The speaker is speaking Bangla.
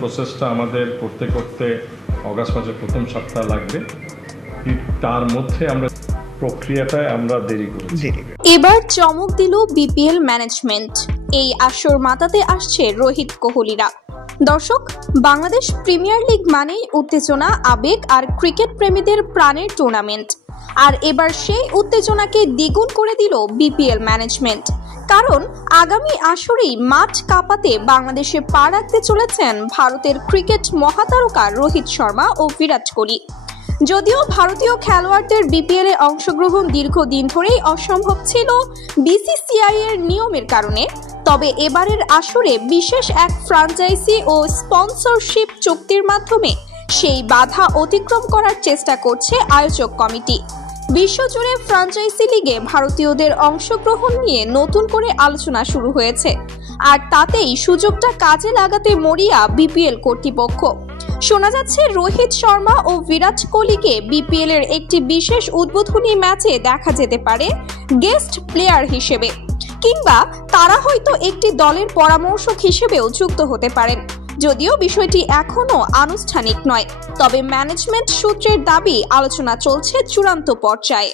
প্রসেসটা আমাদের করতে করতে অগাস্ট মাসের প্রথম সপ্তাহ লাগবে, তার মধ্যে আমরা প্রক্রিয়াটায় আমরা দেরি করেছি। এবার চমক দিল বিপিএল ম্যানেজমেন্ট। এই আসর মাতাতে আসছে রোহিত কোহলিরা। দর্শক, বাংলাদেশ প্রিমিয়ার লিগ মানেই উত্তেজনা, আবেগ আর ক্রিকেট প্রেমীদের প্রাণের টুর্নামেন্ট। আর এবার সেই উত্তেজনাকে দ্বিগুণ করে দিল বিপিএল ম্যানেজমেন্ট। কারণ আগামী আসরেই মাঠ কাঁপাতে বাংলাদেশে পা রাখতে চলেছেন ভারতের ক্রিকেট মহাতারকা রোহিত শর্মা ও বিরাট কোহলি। যদিও ভারতীয় খেলোয়াড়দের বিপিএল এ অংশগ্রহণ দীর্ঘদিন ধরেই অসম্ভব ছিল বিসিসিআই এর নিয়মের কারণে, তবে এবারের আসরে বিশেষ এক ফ্র্যাঞ্চাইজি ও স্পন্সরশিপ চুক্তির মাধ্যমে সেই বাধা অতিক্রম করার চেষ্টা করছে আয়োজক কমিটি। বিশ্বজুড়ে ফ্র্যাঞ্চাইজি লিগে ভারতীয়দের অংশগ্রহণ নিয়ে নতুন করে আলোচনা শুরু হয়েছে, আর তাতেই সুযোগটা কাজে লাগাতে মরিয়া বিপিএল কর্তৃপক্ষ। শোনা যাচ্ছে রোহিত শর্মা ও বিরাট কোহলিকে বিপিএল এর একটি বিশেষ উদ্বোধনী ম্যাচে দেখা যেতে পারে গেস্ট প্লেয়ার হিসেবে, কিংবা তারা হয়তো একটি দলের পরামর্শক হিসেবেও যুক্ত হতে পারেন। যদিও বিষয়টি এখনো আনুষ্ঠানিক নয়, তবে ম্যানেজমেন্ট সূত্রের দাবি আলোচনা চলছে চূড়ান্ত পর্যায়ে।